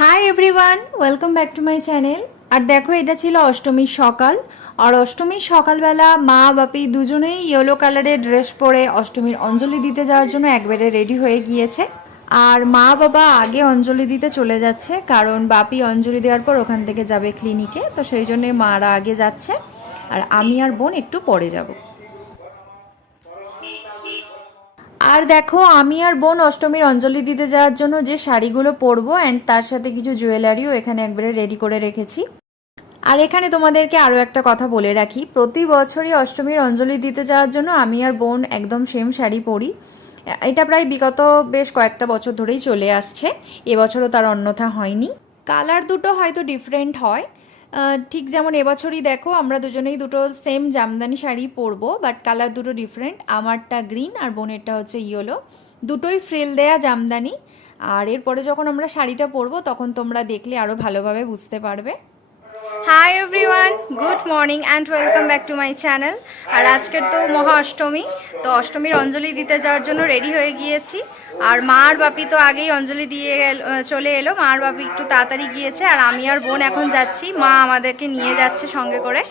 Hi everyone welcome back to my channel আর দেখো, এটা ছিল অষ্টমীর সকাল। আর অষ্টমীর সকালবেলা মা বাপি দুজনেই ইয়েলো কালারের ড্রেস পরে অষ্টমীর অঞ্জলি দিতে যাওয়ার জন্য একবারে রেডি হয়ে গিয়েছে। আর মা বাবা আগে অঞ্জলি দিতে চলে যাচ্ছে, কারণ বাপি অঞ্জলি দেওয়ার পর ওখান থেকে যাবে ক্লিনিকে তো সেই জন্যে মারা আগে যাচ্ছে। আর আমি আর বোন একটু পরে যাব। আর দেখো, আমি আর বোন অষ্টমীর অঞ্জলি দিতে যাওয়ার জন্য যে শাড়িগুলো পরবো অ্যান্ড তার সাথে কিছু জুয়েলারিও এখানে একবারে রেডি করে রেখেছি। আর এখানে তোমাদেরকে আরও একটা কথা বলে রাখি। প্রতি বছরই অষ্টমীর অঞ্জলি দিতে যাওয়ার জন্য আমি আর বোন একদম সেম শাড়ি পরি। এটা প্রায় বিগত বেশ কয়েকটা বছর ধরেই চলে আসছে। এবছরও তার অন্যথা হয়নি। কালার দুটো হয়তো ডিফারেন্ট হয়। ঠিক যেমন এবছরই দেখো, আমরা দুজনেই দুটো সেম জামদানি শাড়ি পরবো বাট কালার দুটো ডিফারেন্ট আমারটা গ্রিন আর বোনেরটা হচ্ছে ইয়েলো দুটোই ফ্রিল দেয়া জামদানি। আর এরপরে যখন আমরা শাড়িটা পরবো, তখন তোমরা দেখলে আরও ভালোভাবে বুঝতে পারবে। Hi everyone good morning and welcome back to my channel আর আজকের তো মহা অষ্টমী, তো অষ্টমীর অঞ্জলি দিতে যাওয়ার জন্য রেডি হয়ে গিয়েছি। আর মা আর বাপি তো আগেই অঞ্জলি দিয়ে চলে এলো। মা আর বাপি একটু তাড়াতাড়ি গিয়েছে আর আমি আর বোন এখন যাচ্ছি। মা আমাদেরকে নিয়ে যাচ্ছে সঙ্গে করে।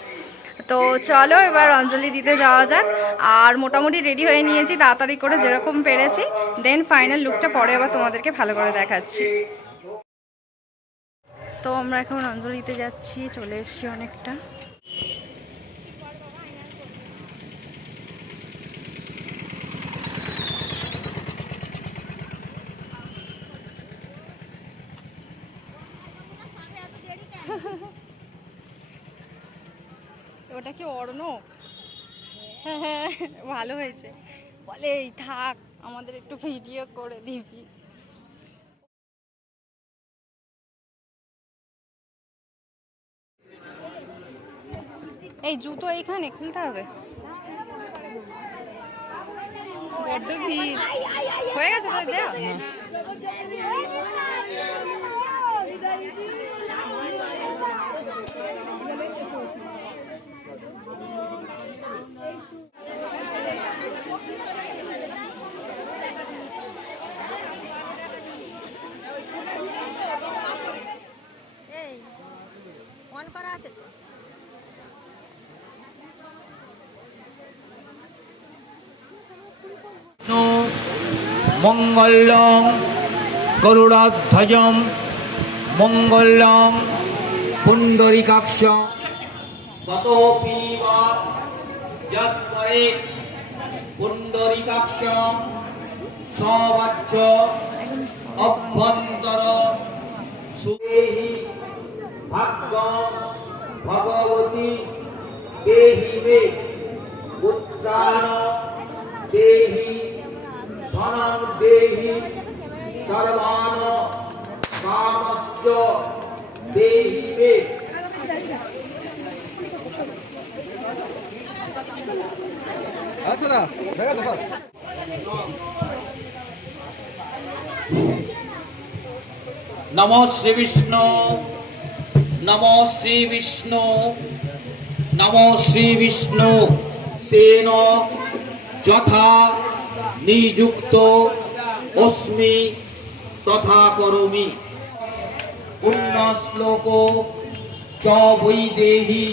তো চলো এবার অঞ্জলি দিতে যাওয়া যাক। আর মোটামুটি রেডি হয়ে নিয়েছি, তাড়াতাড়ি করে যেরকম পেরেছি। দেন ফাইনাল লুকটা পরে আবার তোমাদেরকে ভালো করে দেখাচ্ছি। তো আমরা এখন অঞ্জলিতে যাচ্ছি, চলে এসেছি অনেকটা। ওটা কি অর্ণব? হ্যাঁ হ্যাঁ ভালো হয়েছে। বলে, এই থাক, আমাদের একটু ভিডিও করে দিবি। এই জুতো এইখানে খুলতে হবে। বড্ড ভিড়। হয়ে গেছে তো দেওয়া অন করা আছে তো? মঙ্গলং গরুড়ধ্বজম মঙ্গলং পুণ্ডরিকাক্ষ অভ্যন্তর ভাগ্যম ভগবতী দেহি মে পুত্রাণ দেহি ধনং দেহি সর্বান কামশ্চ দেহি মে। নমো শ্রী বিষ্ণু নমো শ্রী বিষ্ণু নমো শ্রী বিষ্ণু। তেন যথা নিযুক্ত অস্মি তথা করমি। পুণ্য শ্লোক চ বৈদেহি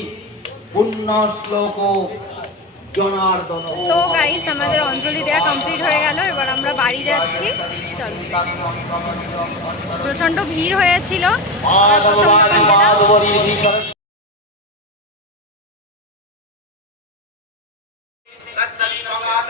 পুণ্য শ্লোক জনার্দন। তো গাইস আমাদের অঞ্জলি দেয়া কমপ্লিট হয়ে গেল এবার আমরা বাড়ি যাচ্ছি। চলো। প্রচণ্ড ভিড় হয়েছিল। আর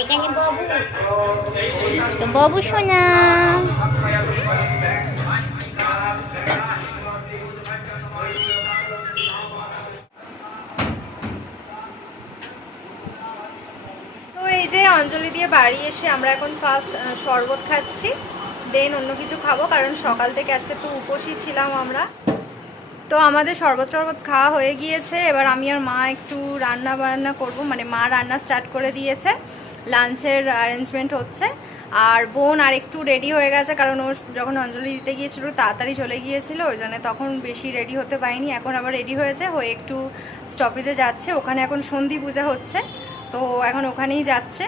এখানে বাবু। তো বাবু, সোনা। অঞ্জলি দিয়ে বাড়ি এসে আমরা এখন ফার্স্ট শরবত খাচ্ছি। দেন অন্য কিছু খাব, কারণ সকাল থেকে আজকে তো উপসী ছিলাম আমরা। তো আমাদের শরবত টরবত খাওয়া হয়ে গিয়েছে। এবার আমি আর মা একটু রান্না বান্না করব। মানে মা রান্না স্টার্ট করে দিয়েছে। লাঞ্চের অ্যারেঞ্জমেন্ট হচ্ছে। আর বোন আর একটু রেডি হয়ে গেছে, কারণ ও যখন অঞ্জলি দিতে গিয়েছিল, তাড়াতাড়ি চলে গিয়েছিল, ওই জন্য তখন বেশি রেডি হতে পারিনি। এখন আবার রেডি হয়েছে। হয়ে একটু স্টপেজে যাচ্ছে। ওখানে এখন সন্ধি পূজা হচ্ছে। তো এখন ওখানেই যাচ্ছে।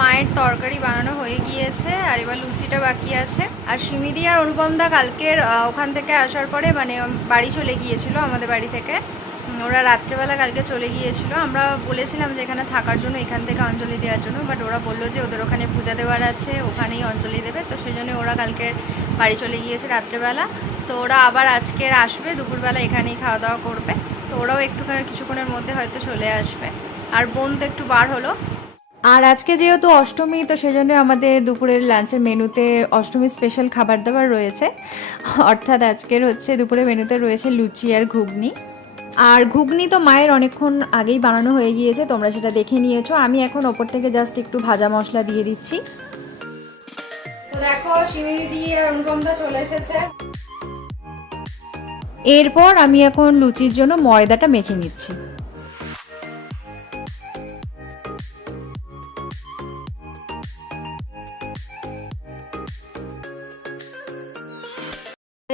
মায়ের তরকারি বানানো হয়ে গিয়েছে, আর এবার লুচিটা বাকি আছে। আর সিমিদি আর অনুপমদা কালকের ওখান থেকে আসার পরে মানে বাড়ি চলে গিয়েছিল আমাদের বাড়ি থেকে। ওরা রাত্রেবেলা কালকে চলে গিয়েছিল। আমরা বলেছিলাম যে এখানে থাকার জন্য, এখান থেকে অঞ্জলি দেওয়ার জন্য বাট ওরা বলল যে ওদের ওখানে পূজা দেওয়ার আছে, ওখানেই অঞ্জলি দেবে। তো সেই জন্য ওরা কালকের বাড়ি চলে গিয়েছে রাত্রেবেলা। তো ওরা আবার আজকের আসবে, দুপুরবেলা এখানেই খাওয়া দাওয়া করবে। তো ওরাও একটুখানি, কিছুক্ষণের মধ্যে হয়তো চলে আসবে। আর বোন তো একটু বার হলো। আর আজকে যেহেতু অষ্টমী, তো সেজন্য আমাদের দুপুরের লাঞ্চের মেনুতে অষ্টমী স্পেশাল খাবার দাবার রয়েছে। অর্থাৎ আজকের হচ্ছে দুপুরের মেনুতে রয়েছে লুচি আর ঘুগনি। আর ঘুগনি তো মায়ের অনেকক্ষণ আগেই বানানো হয়ে গিয়েছে, তোমরা সেটা দেখে নিয়েছো। আমি এখন ওপর থেকে জাস্ট একটু ভাজা মশলা দিয়ে দিচ্ছি। দেখো দিয়ে চলে এসেছে। এরপর আমি এখন লুচির জন্য ময়দাটা মেখে নিচ্ছি।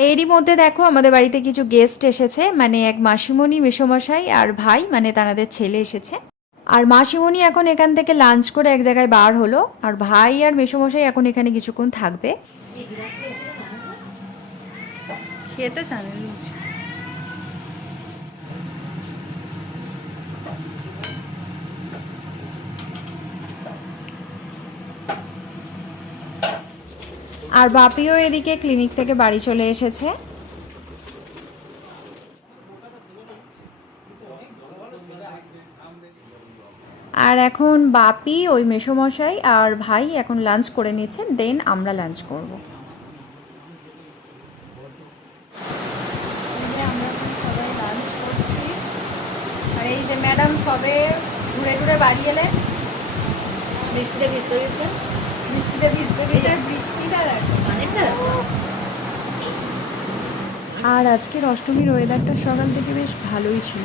এরই মধ্যে দেখো, আমাদের বাড়িতে কিছু গেস্ট এসেছে মানে এক মাসিমণি মেসোমশাই আর ভাই মানে তাদের ছেলে এসেছে। আর মাসিমণি এখন এখান থেকে লাঞ্চ করে এক জায়গায় বার হলো, আর ভাই আর মেসোমশাই এখন এখানে কিছুক্ষণ থাকবে। খেতে চান আর বাপিও এদিকে ক্লিনিক থেকে বাড়ি চলে এসেছে। আর এখন বাপি, ওই মেসোমশাই আর ভাই এখন লাঞ্চ করে নিচ্ছেন দেন আমরা লাঞ্চ করব। এই যে ম্যাডাম সবে ঘুরে ঘুরে বাড়ি এলেন। বৃষ্টিতে ভিজতে। বৃষ্টিতে ভিজতে ভিজতে বৃষ্টিটা দেখো আর আজকের অষ্টমীর ওয়েদারটা সকাল থেকে বেশ ভালোই ছিল।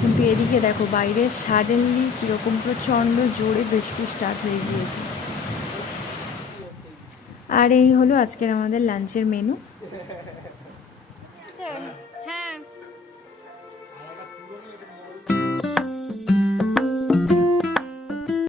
কিন্তু এদিকে দেখো বাইরে সাডেনলি কীরকম প্রচণ্ড জোরে বৃষ্টি স্টার্ট হয়ে গিয়েছে। আর এই হলো আজকের আমাদের লাঞ্চের মেনু